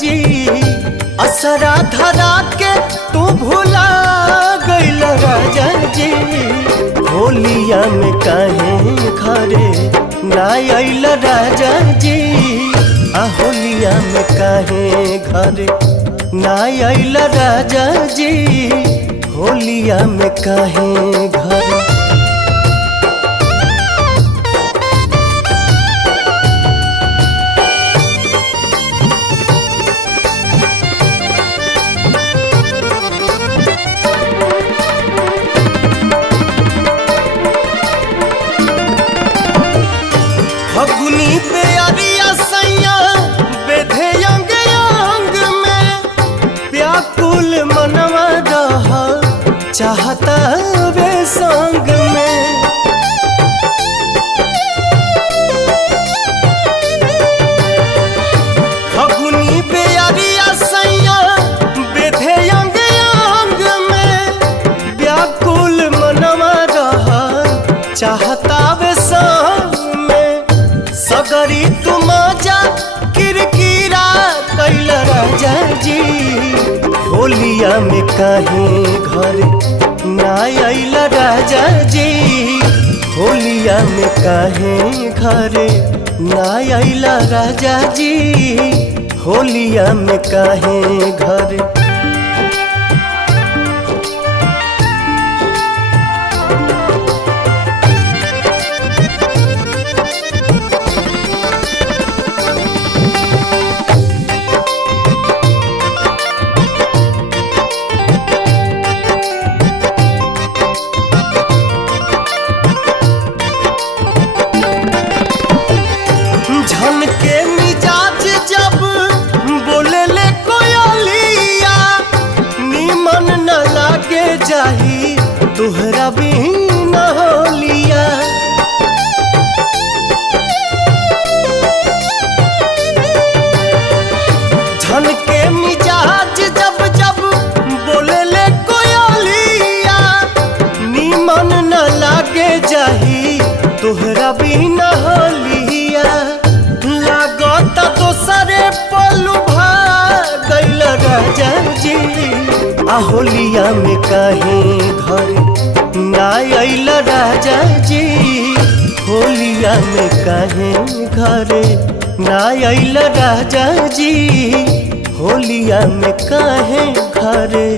जी। असरा धरा के तू भुला गइल राजा जी। होलिया में काहे घरे ना आइल राजा जी। होलिया में काहे घरे ना आइल राजा जी। होलिया में काहे घरे। फगुनी प्यारिया सैया बेधे अंग अंग में। व्याकुल मनवा रहा चाहता वे संग में। फगुनी प्यारिया सैया बेधे अंग अंग में। व्याकुल मनवा रहा चाहता वे संग। सगरी तुम जा किरकिरा कैल राजा जी। होलिया में काहे घर ना आइल राजा जी। होलिया में काहे घर ना आइल राजा जी। होलिया में काहे घर। झन के मिजाज जब बोले ले कोयलिया। नीमन न लागे जाही तुहरा बिन होलिया। झन के मिजाज जब जब बोले ले कोयलिया। नीमन न लागे जाही तुहरा बिन होलिया। लागत दोसरे पलू गइल राजा जी। होलिया में काहे घर ना आइल राजा जी। होलिया में काहे घरे ना आइल राजा जी। होलिया में काहे घरे।